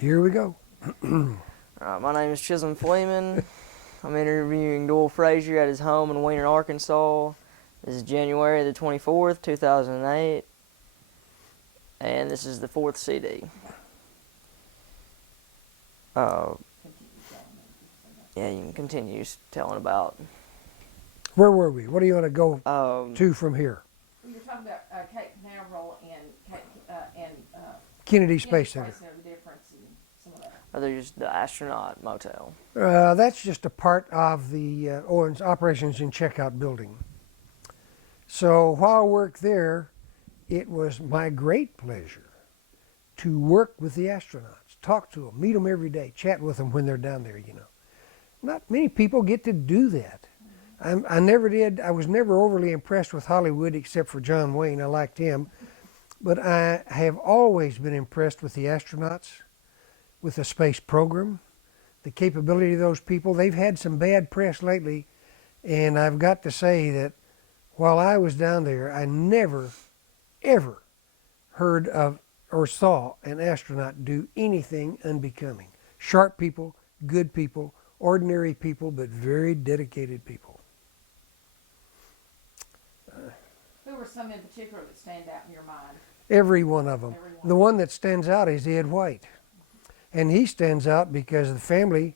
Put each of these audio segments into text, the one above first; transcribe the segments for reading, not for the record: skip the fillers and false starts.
Here we go. My name is Chisholm Fleeman. I'm interviewing Doyl Frasier at his home in Wiener, Arkansas. This is January the 24th, 2008, and this is the fourth CD. Yeah, you can continue telling about. Where were we? What do you want to go Um, to from here? Well, you're talking about Cape Canaveral and Kennedy Space Center. The difference in some of that. There's the astronaut motel. That's just a part of the Owens Operations and Checkout building. So while I worked there, it was my great pleasure to work with the astronauts, talk to them, meet them every day, chat with them when they're down there, you know. Not many people get to do that. I never did. I was never overly impressed with Hollywood except for John Wayne. I liked him. But I have always been impressed with the astronauts, with the space program, the capability of those people. They've had some bad press lately, and I've got to say that while I was down there, I never, ever heard of or saw an astronaut do anything unbecoming. Sharp people, good people, ordinary people, but very dedicated people. Who were some in particular that stand out in your mind? Every one of them. Every one. The one that stands out is Ed White. And he stands out because the family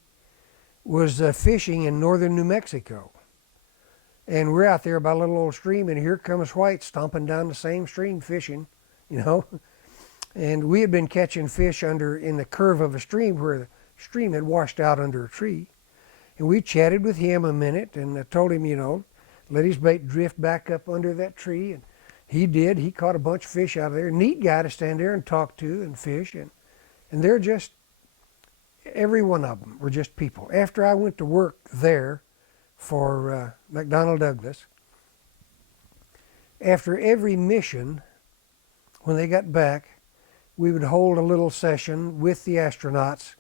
was fishing in northern New Mexico. And we're out there by a little old stream, and here comes White stomping down the same stream fishing, you know. And we had been catching fish in the curve of a stream where the stream had washed out under a tree. And we chatted with him a minute, and I told him, you know, let his bait drift back up under that tree. And he did. He caught a bunch of fish out of there. Neat guy to stand there and talk to and fish. And they're just, every one of them were just people. After I went to work there for McDonnell Douglas, after every mission, when they got back, we would hold a little session with the astronauts,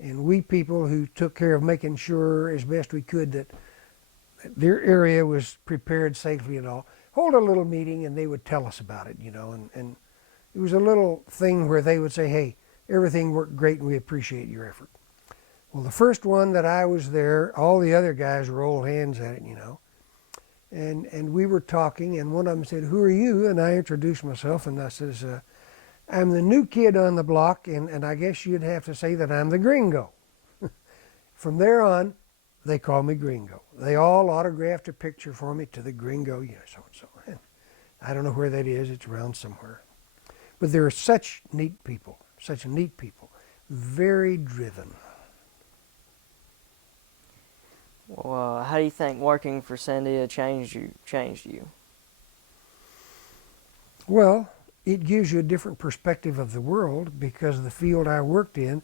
and we people who took care of making sure as best we could that their area was prepared safely and all, hold a little meeting, and they would tell us about it, you know, and it was a little thing where they would say, hey, everything worked great and we appreciate your effort. Well, the first one that I was there, all the other guys were old hands at it, you know, and we were talking, and one of them said, who are you? And I introduced myself, and I says, I'm the new kid on the block, and I guess you'd have to say that I'm the gringo. From there on, they call me Gringo. They all autographed a picture for me to the Gringo, you know, so and so. I don't know where that is. It's around somewhere. But they're such neat people, very driven. Well, how do you think working for Sandia changed you? Well, it gives you a different perspective of the world because the field I worked in,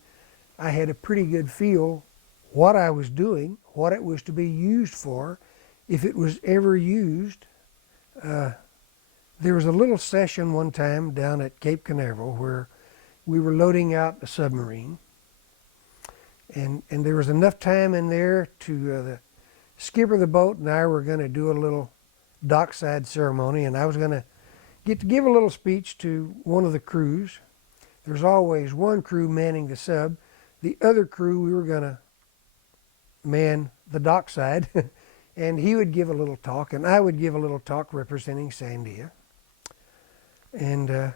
I had a pretty good feel what I was doing, what it was to be used for, if it was ever used. There was a little session one time down at Cape Canaveral where we were loading out a submarine, and there was enough time in there to the skipper of the boat and I were going to do a little dockside ceremony, and I was going to get to give a little speech to one of the crews. There's always one crew manning the sub. The other crew, we were going to man the dockside, and he would give a little talk, and I would give a little talk representing Sandia. And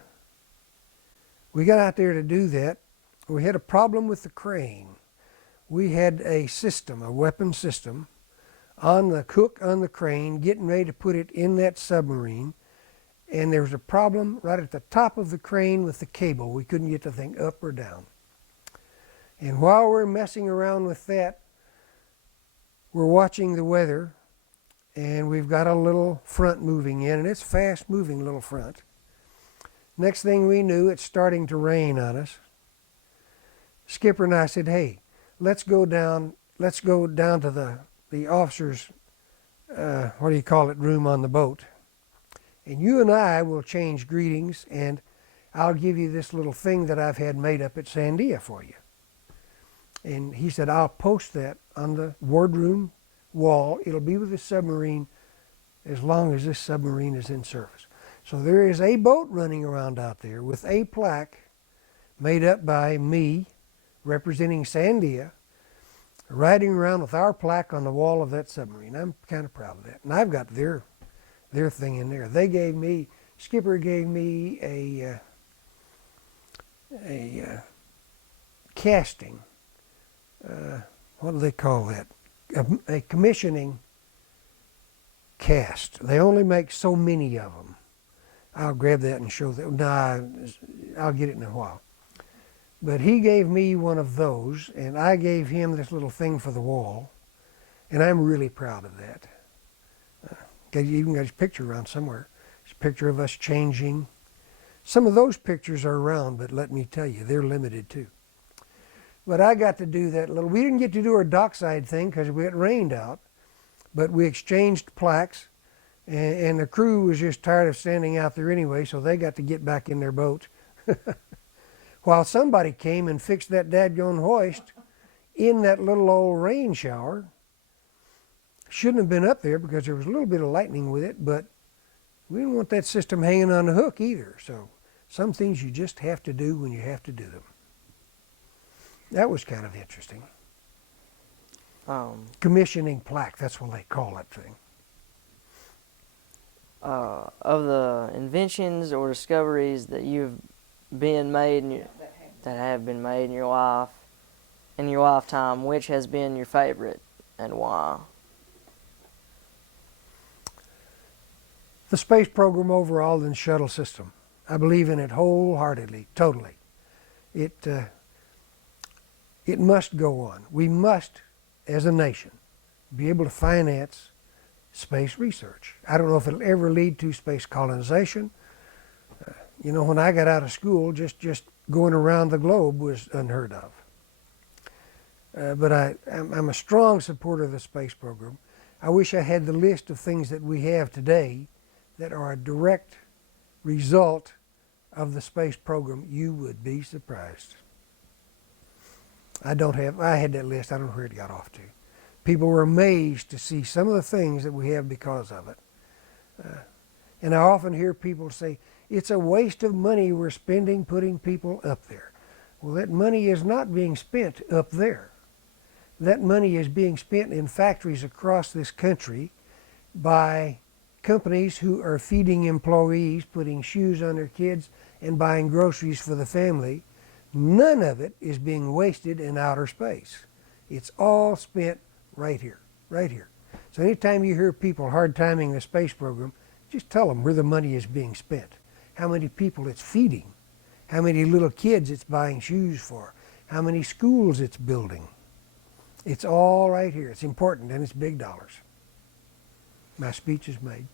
we got out there to do that. We had a problem with the crane. We had a system, a weapon system, on the hook on the crane, getting ready to put it in that submarine, and there was a problem right at the top of the crane with the cable. We couldn't get the thing up or down. And while we're messing around with that, we're watching the weather, and we've got a little front moving in, and it's fast moving little front. Next thing we knew, it's starting to rain on us. Skipper and I said, hey, let's go down to the officer's, room on the boat. And you and I will change greetings, and I'll give you this little thing that I've had made up at Sandia for you. And he said, I'll post that on the wardroom wall. It'll be with the submarine as long as this submarine is in service. So there is a boat running around out there with a plaque made up by me, representing Sandia, riding around with our plaque on the wall of that submarine. I'm kind of proud of that. And I've got their thing in there. They gave me, Skipper gave me a casting. What do they call that? A commissioning cast. They only make so many of them. I'll grab that and show that. Nah, I'll get it in a while. But he gave me one of those, and I gave him this little thing for the wall, and I'm really proud of that. You even got his picture around somewhere. It's a picture of us changing. Some of those pictures are around, but let me tell you, they're limited too. But I got to do that little. We didn't get to do our dockside thing because it rained out, but we exchanged plaques, and the crew was just tired of standing out there anyway, so they got to get back in their boat. While somebody came and fixed that dadgone hoist in that little old rain shower. Shouldn't have been up there because there was a little bit of lightning with it, but we didn't want that system hanging on the hook either. So some things you just have to do when you have to do them. That was kind of interesting. Commissioning plaque, that's what they call that thing. Of the inventions or discoveries that you've been made that have been made in your lifetime, which has been your favorite and why? The space program overall and shuttle system. I believe in it wholeheartedly, totally. It must go on. We must, as a nation, be able to finance space research. I don't know if it'll ever lead to space colonization. When I got out of school, just going around the globe was unheard of. But I'm a strong supporter of the space program. I wish I had the list of things that we have today that are a direct result of the space program. You would be surprised. I had that list. I don't know where it got off to. People were amazed to see some of the things that we have because of it. And I often hear people say, it's a waste of money we're spending putting people up there. Well, that money is not being spent up there. That money is being spent in factories across this country by companies who are feeding employees, putting shoes on their kids, and buying groceries for the family. None of it is being wasted in outer space. It's all spent right here, right here. So anytime you hear people hard-timing the space program, just tell them where the money is being spent, how many people it's feeding, how many little kids it's buying shoes for, how many schools it's building. It's all right here. It's important, and it's big dollars. My speech is made.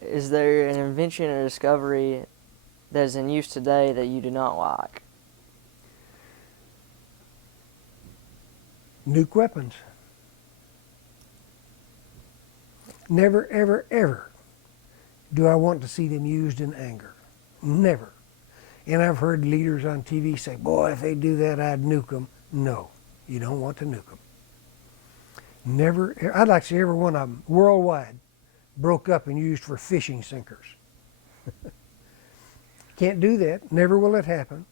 Is there an invention or discovery that is in use today that you do not like? Nuke weapons. Never, ever, ever do I want to see them used in anger. Never. And I've heard leaders on TV say, boy, if they do that, I'd nuke them. No, you don't want to nuke them. Never. I'd like to see every one of them worldwide broke up and used for fishing sinkers. Can't do that. Never will it happen.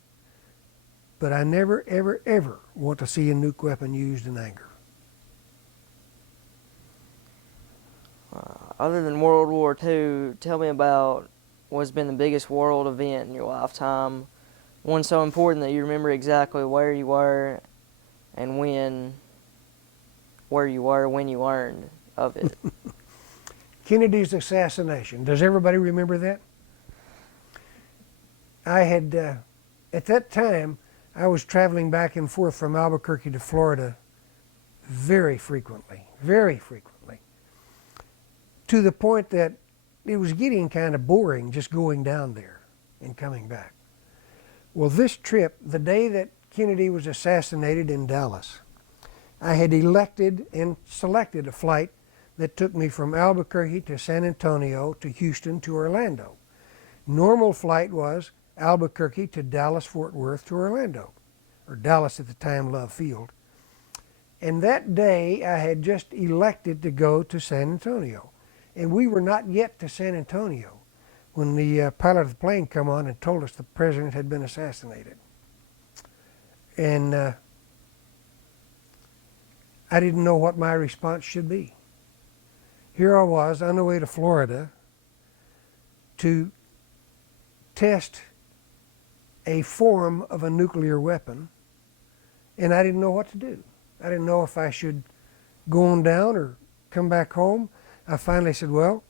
But I never, ever, ever want to see a nuke weapon used in anger. Other than World War II, tell me about what's been the biggest world event in your lifetime. One so important that you remember exactly where you were and when you learned of it. Kennedy's assassination. Does everybody remember that? I had, at that time, I was traveling back and forth from Albuquerque to Florida very frequently, to the point that it was getting kind of boring just going down there and coming back. Well, this trip, the day that Kennedy was assassinated in Dallas, I had elected and selected a flight that took me from Albuquerque to San Antonio to Houston to Orlando. Normal flight was Albuquerque to Dallas, Fort Worth to Orlando, or Dallas at the time, Love Field. And that day I had just elected to go to San Antonio. And we were not yet to San Antonio when the pilot of the plane come on and told us the president had been assassinated. And I didn't know what my response should be. Here I was on the way to Florida to test a form of a nuclear weapon, and I didn't know what to do. I didn't know if I should go on down or come back home. I finally said, well,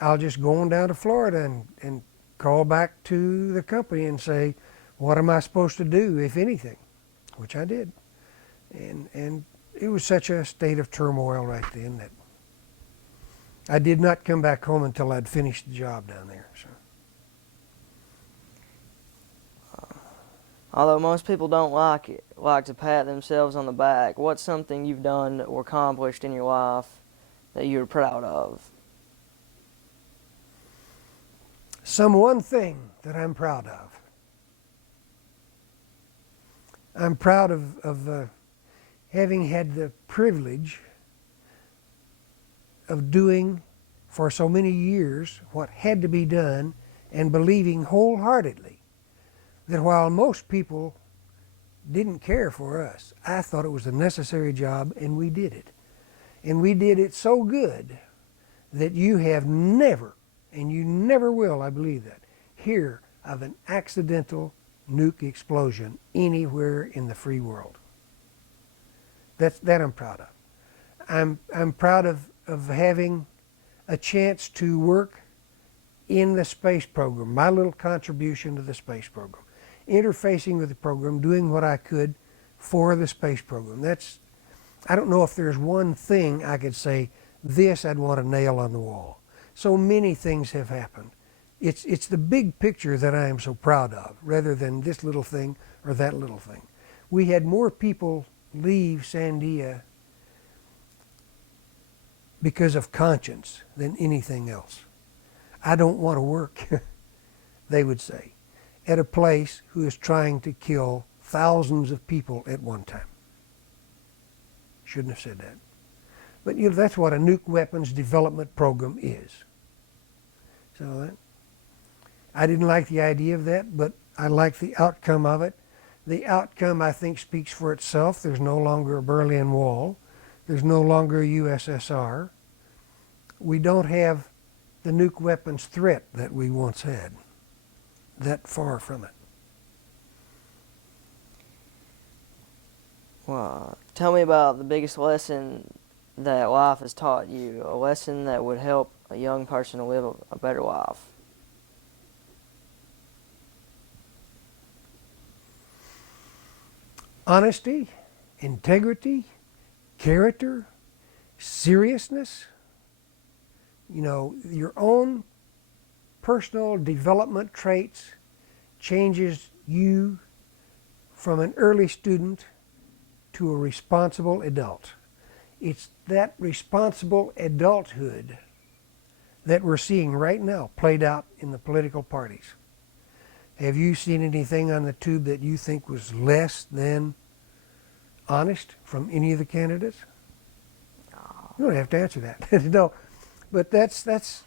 I'll just go on down to Florida and call back to the company and say, what am I supposed to do, if anything? Which I did. And it was such a state of turmoil right then that I did not come back home until I'd finished the job down there. So. Although most people don't like to pat themselves on the back, what's something you've done or accomplished in your life that you're proud of? Some one thing that I'm proud of. I'm proud of having had the privilege of doing for so many years what had to be done, and believing wholeheartedly that while most people didn't care for us, I thought it was a necessary job, and we did it. And we did it so good that you have never, and you never will, I believe that, hear of an accidental nuke explosion anywhere in the free world. That I'm proud of. I'm proud of having a chance to work in the space program, my little contribution to the space program, interfacing with the program, doing what I could for the space program. I don't know if there's one thing I could say, this I'd want to nail on the wall. So many things have happened. It's the big picture that I am so proud of, rather than this little thing or that little thing. We had more people leave Sandia because of conscience than anything else. I don't want to work, they would say, at a place who is trying to kill thousands of people at one time. Shouldn't have said that. But that's what a nuke weapons development program is. So I didn't like the idea of that, but I like the outcome of it. The outcome, I think, speaks for itself. There's no longer a Berlin Wall. There's no longer a USSR. We don't have the nuke weapons threat that we once had. That far from it. Well, tell me about the biggest lesson that life has taught you, a lesson that would help a young person to live a better life. Honesty, integrity, character, seriousness, your own personal development traits changes you from an early student to a responsible adult. It's that responsible adulthood that we're seeing right now played out in the political parties. Have you seen anything on the tube that you think was less than honest from any of the candidates? You don't have to answer that. No, but that's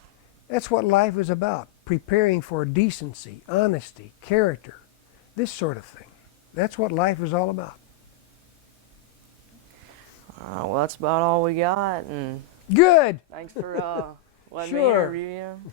what life is about. Preparing for decency, honesty, character, this sort of thing. That's what life is all about. Well, that's about all we got. And Good. thanks for letting me Sure. interview you.